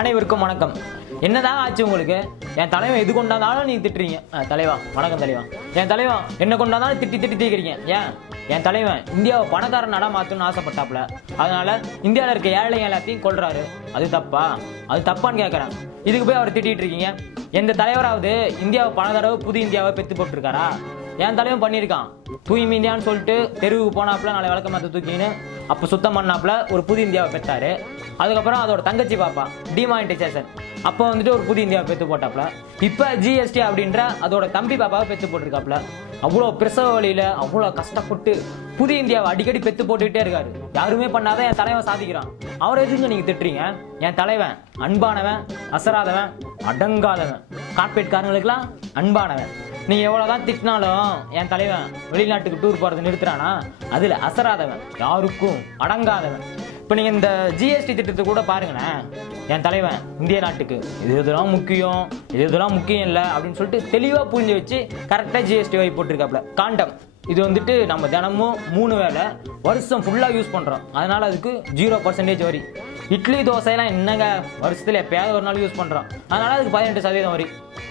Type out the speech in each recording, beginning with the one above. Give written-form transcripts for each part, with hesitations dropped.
அனைவருக்கும் வணக்கம். என்னதான் ஆச்சு உங்களுக்கு? என் தலைவன் எது கொண்டாந்தாலும் நீங்க திட்டுறீங்க. தலைவா வணக்கம். தலைவா என் தலைவன் என்ன கொண்டாந்தாலும் திட்டி திட்டி தீக்கிறீங்க. ஏன்? என் தலைவன் இந்தியாவை பணக்கார நாடா மாற்றணும்னு ஆசைப்பட்டாப்புல, அதனால இந்தியாவில் இருக்க ஏழைங்க எல்லாத்தையும் கொள்றாரு. அது தப்பா? அது தப்பான்னு கேட்கறேன். இதுக்கு போய் அவர் திட்டிட்டு இருக்கீங்க. எந்த தலைவராவது இந்தியாவை பல தடவை புது இந்தியாவை பெற்று போட்டிருக்காரா? என் தலைவன் பண்ணியிருக்கான். தூய்மை இந்தியான்னு சொல்லிட்டு தெருவுக்கு போனாப்புல நாளை விளக்க மாற்ற தூக்கின்னு அப்போ சுத்தம் பண்ணாப்புல ஒரு புது இந்தியாவை பெற்றாரு. அதுக்கப்புறம் அதோட தங்கச்சி பாப்பா டிமானிட்டைசேஷன் அப்போ வந்துட்டு ஒரு புது இந்தியாவை பெற்று போட்டாப்புல. இப்போ ஜிஎஸ்டி அப்படின்ற அதோட தம்பி பாப்பாவை பெற்று போட்டிருக்காப்புல. அவ்வளோ பிரசவ வழியில அவ்வளோ கஷ்டப்பட்டு புது இந்தியாவை அடிக்கடி பெற்று போட்டுக்கிட்டே இருக்காரு. யாருமே பண்ணாதான் என் தலைவன் சாதிக்கிறான். அவரை எதுங்க நீங்க திட்டுறீங்க? என் தலைவன் அன்பானவன், அசராதவன், அடங்காதவன், கார்பரேட்காரங்களுக்கெல்லாம் அன்பானவன். நீங்க எவ்வளவுதான் திட்டினாலும் என் தலைவன் வெளிநாட்டுக்கு டூர் போறது நிறுத்துறானா? அதுல அசராதவன், யாருக்கும் அடங்காதவன். இப்ப நீங்க இந்த ஜிஎஸ்டி திட்டத்தை கூட பாருங்களேன். என் தலைவன் இந்திய நாட்டுக்கு இதெல்லாம் முக்கியம், இதெல்லாம் முக்கியம் இல்லை அப்படின்னு சொல்லிட்டு தெளிவா புரிஞ்சு வச்சு கரெக்டா ஜிஎஸ்டி வாங்கி போட்டிருக்காப்ல. காண்டம் இது வந்துட்டு நம்ம தினமும் 3 வேளை வருஷம் ஃபுல்லா யூஸ் பண்றோம். அதனால அதுக்கு 0% வரி. இட்லி தோசையெல்லாம் என்னங்க வருஷத்துல எப்பயாவது ஒரு நாள் யூஸ் பண்றோம், அதனால அதுக்கு 18% வரி.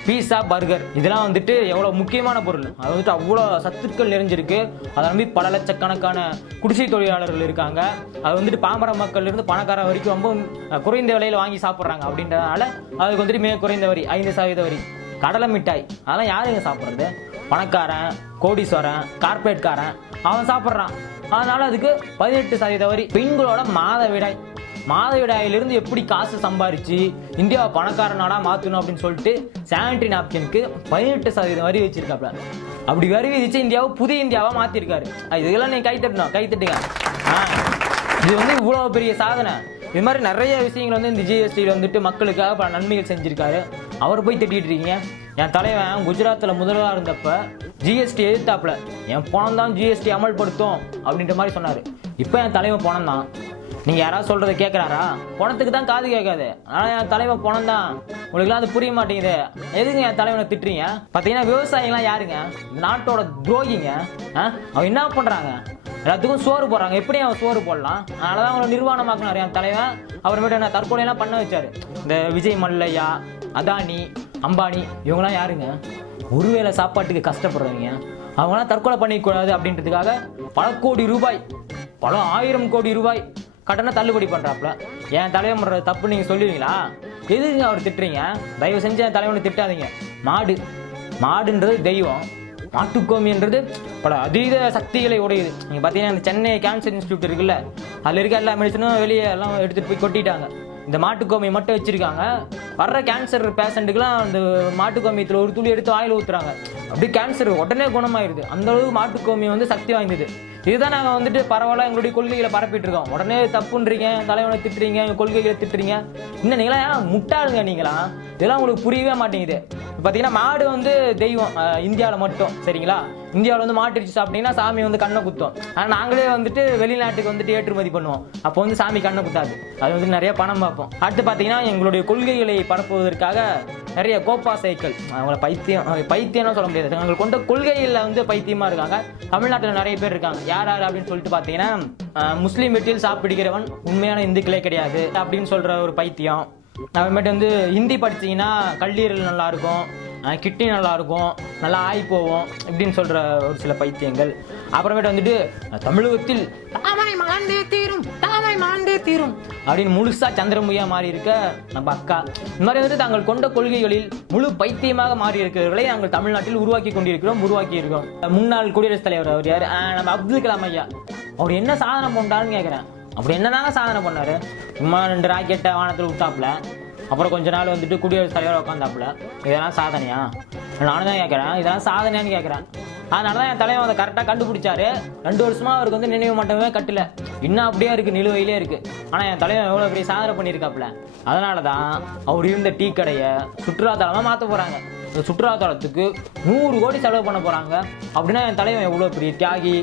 பீஸா, பர்கர் இதெல்லாம் வந்துட்டு எவ்வளவு முக்கியமான பொருள். அது வந்துட்டு அவ்வளோ சத்துக்கள் நிறைஞ்சிருக்கு. அதை நம்பி பல லட்சக்கணக்கான குடிசை தொழிலாளர்கள் இருக்காங்க. அது வந்துட்டு பாமர மக்கள் இருந்து பணக்கார வரைக்கும் ரொம்ப குறைந்த விலையில வாங்கி சாப்பிட்றாங்க. அப்படின்றதுனால அதுக்கு வந்துட்டு மிக குறைந்த வரி 5% வரி. கடலை மிட்டாய் அதெல்லாம் யாருங்க சாப்பிட்றது? பணக்காரன், கோடீஸ்வரன், கார்பரேட்காரன் அவன் சாப்பிட்றான். அதனால அதுக்கு 18% வரி. பெண்களோட மாதவிடாயிலிருந்து எப்படி காசு சம்பாரிச்சு இந்தியாவை பணக்கார நாடா மாற்றணும் அப்படின்னு சொல்லிட்டு சானிட்டரி நாப்கினுக்கு 18% வரி வச்சிருக்காப்ல. அப்படி வரி விதிச்சு இந்தியாவை புதிய இந்தியாவா மாத்திருக்காரு. இதெல்லாம் நீங்க கைத்தட்டுங்க. இது வந்து இவ்வளவு பெரிய சாதனை. இது மாதிரி நிறைய விஷயங்கள் வந்து இந்த ஜிஎஸ்டியில் வந்துட்டு மக்களுக்காக பல நன்மைகள் செஞ்சிருக்காரு. அவர் போய் திட்டிட்டு இருக்கீங்க. என் தலைவன் குஜராத்தில் முதல்வராக இருந்தப்ப ஜிஎஸ்டி எதிர்த்தாப்புல என் பணம் தான் ஜிஎஸ்டி அமல்படுத்தும் அப்படின்ற மாதிரி சொன்னாரு. இப்போ என் தலைவன் பணம் தான். நீங்க யாராவது சொல்றதை கேட்கிறாரா? பணத்துக்கு தான் காது கேட்காது. ஆனா என் தலைவன் பணம் தான். உங்களுக்குலாம் அது புரிய மாட்டேங்குது. எதுக்கு என் தலைவனை திட்டுறீங்க? பாத்தீங்கன்னா விவசாயிகள்லாம் யாருங்க? இந்த நாட்டோட துரோகிங்க. அவன் என்ன பண்றாங்க? எல்லாத்துக்கும் சோறு போடுறாங்க. எப்படி அவன் சோறு போடலாம்? அதனாலதான் அவங்களை நிர்வாணமாக்குனாரு என் தலைவன். அப்புறமேட்டு என்ன தற்கொலையெல்லாம் பண்ண வச்சாரு. இந்த விஜய் மல்லையா, அதானி, அம்பானி இவங்கெல்லாம் யாருங்க? ஒருவேளை சாப்பாட்டுக்கு கஷ்டப்படுறவங்க. அவங்களாம் தற்கொலை பண்ணிக்கூடாது அப்படின்றதுக்காக பல 1000 கோடி ரூபாய் கடனை தள்ளுபடி பண்றாப்ல. என் தலைவன் பண்றது தப்பு நீங்க சொல்லுவீங்களா? எதுங்க அவர் திட்டுறீங்க? தயவு செஞ்சு என் தலைவனை திட்டாதீங்க. மாடுன்றது தெய்வம். மாட்டுக்கோமின்றது பல அதீத சக்திகளை உடையுது. நீங்க பாத்தீங்கன்னா இந்த சென்னை கேன்சர் இன்ஸ்டியூட் இருக்குல்ல, அதுல இருக்க எல்லா மெடிசனும் வெளியே எல்லாம் எடுத்துட்டு போய் கொட்டிட்டாங்க. இந்த மாட்டுக்கோமியை மட்டும் வச்சிருக்காங்க. வர்ற கேன்சர் பேஷண்ட்டுக்கெல்லாம் அந்த மாட்டுக்கோமியத்தில் ஒரு துளி எடுத்து ஆயில் ஊத்துறாங்க. அப்படி கேன்சர் உடனே குணமாயிருது. அந்த அளவுக்கு மாட்டுக்கோமியம் வந்து சக்தி வாய்ந்தது. இதுதான் நாங்கள் வந்துட்டு பரவாயில்ல எங்களுடைய கொள்கைகளை பரப்பிட்டு இருக்கோம். உடனே தப்புன்றீங்க, தலைவனை திட்டுறீங்க, கொள்கைகளை திட்டுறீங்க. இன்னும் நீங்களா முட்டாளுங்க. நீங்களா இதெல்லாம் உங்களுக்கு புரியவே மாட்டேங்குது. பார்த்தீங்கன்னா மாடு வந்து தெய்வம் இந்தியாவில் மட்டும், சரிங்களா? இந்தியாவில் வந்து மாட்டு இறைச்சி சாப்பிட்டீங்கன்னா சாமி வந்து கண்ணை குத்தும். ஆனால் நாங்களே வந்துட்டு வெளிநாட்டுக்கு வந்துட்டு ஏற்றுமதி பண்ணுவோம். அப்போ வந்து சாமி கண்ணை குத்தாது. அது வந்து நிறைய பணம் பார்ப்போம். அடுத்து பார்த்தீங்கன்னா எங்களுடைய கொள்கைகளை பரப்புவதற்காக நிறைய கோப்பா சைக்கிள், அவங்கள பைத்தியம்னு சொல்ல முடியாது, அவங்க கொண்ட கொள்கைகளில் வந்து பைத்தியமா இருக்காங்க. தமிழ்நாட்டில் நிறைய பேர் இருக்காங்க. யார் அப்படின்னு சொல்லிட்டு பார்த்தீங்கன்னா முஸ்லீம் வீட்டில் சாப்பிடுகிறவன் உண்மையான இந்துக்களே கிடையாது அப்படின்னு சொல்ற ஒரு பைத்தியம். அப்புறமேட்டு வந்து ஹிந்தி படிச்சீங்கன்னா கல்லீரல் நல்லா இருக்கும், கிட்னி நல்லா இருக்கும், நல்லா ஆகி போவோம் இப்படின்னு சொல்ற ஒரு சில பைத்தியங்கள். அப்புறமேட்டு வந்துட்டு தமிழகத்தில் தாமை மாண்டே தீரும் அப்படின்னு முழுசா சந்திரமுகியா மாறி இருக்க நம்ம அக்கா. இந்த மாதிரி வந்துட்டு தாங்கள் கொண்ட கொள்கைகளில் முழு பைத்தியமாக மாறி இருக்கிறவர்களை நாங்கள் தமிழ்நாட்டில் உருவாக்கி இருக்கோம். முன்னாள் குடியரசுத் தலைவர் அவர் யாரு? நம்ம அப்துல் கலாம் ஐயா. அவர் என்ன சாதனை பண்ணாருன்னு கேட்கிறேன். அப்படி என்னதாங்க சாதனை பண்ணாரு? சும்மா 2 ராக்கெட்டை வானத்தில் விட்டாப்புல, அப்புறம் கொஞ்ச நாள் வந்துட்டு குடியரசுத் தலைவர் உட்காந்தாப்புல. இதெல்லாம் சாதனையா? நானும் தான் கேட்குறேன். இதெல்லாம் சாதனையான்னு கேட்குறேன். அதனால தான் என் தலைவன் அதை கரெக்டாக கண்டுபிடிச்சாரு. 2 வருஷமா அவருக்கு வந்து நினைவு மட்டமே கட்டல, இன்னும் அப்படியே இருக்கு, நிலுவையிலே இருக்கு. ஆனால் என் தலைவன் எவ்வளோ பெரிய சாதனை பண்ணியிருக்காப்புல. அதனால தான் அவர் இருந்த டீ கடையை சுற்றுலாத்தலமாக மாற்ற போகிறாங்க. இந்த சுற்றுலாத்தலத்துக்கு 100 கோடி செலவு பண்ண போகிறாங்க. அப்படின்னா என் தலைவன் எவ்வளோ பெரிய தியாகி,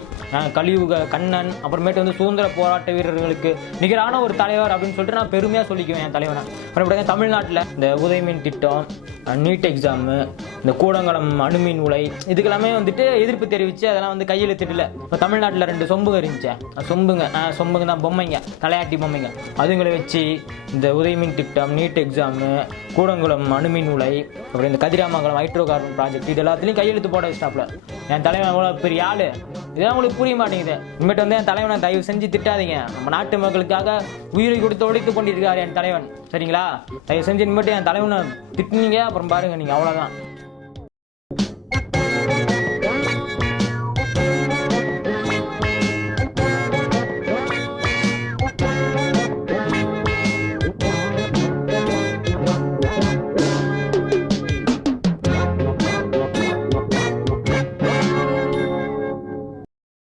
கலியுக கண்ணன், அப்புறமேட்டு வந்து சுதந்திர போராட்ட வீரர்களுக்கு நிகரான ஒரு தலைவர் அப்படின்னு சொல்லிட்டு நான் பெருமையாக சொல்லிக்குவேன் என் தலைவனை. அப்புறம் தமிழ்நாட்டில் இந்த உதயமின் திட்டம், நீட் எக்ஸாமு, இந்த கூடங்குளம் அணுமின் உலை இதுக்கெல்லாமே வந்துட்டு எதிர்ப்பு தெரிவித்து அதெல்லாம் வந்து கையெழுத்திடல. இப்போ தமிழ்நாட்டில் 2 சொம்புங்க இருந்துச்சு, சொம்புங்க தான் பொம்மைங்க, தலையாட்டி பொம்மைங்க, அதுங்களை வச்சு இந்த உதயமின் திட்டம், நீட் எக்ஸாமு, கூடங்குளம் அணுமின் உலை, அப்புறம் இந்த கதிராமங்கலம் ஹைட்ரோ கார்பன் ப்ராஜெக்ட் இது எல்லாத்துலேயும் கையெழுத்து போட வச்சிட்டாப்ல. என் தலைவன் அவ்வளோ பெரிய ஆள், இதெல்லாம் உங்களுக்கு புரிய மாட்டேங்குது. இனிமேட்டு வந்து என் தலைவனை தயவு செஞ்சு திட்டாதீங்க. நம்ம நாட்டு மக்களுக்காக உயிரை கொடுத்து உடைத்து கொண்டிருக்காரு என் தலைவன், சரிங்களா? தயவு செஞ்சு இனிமேட்டு என் தலைவனை திட்டுனீங்க அப்புறம் பாருங்க நீங்கள் அவ்வளோதான்.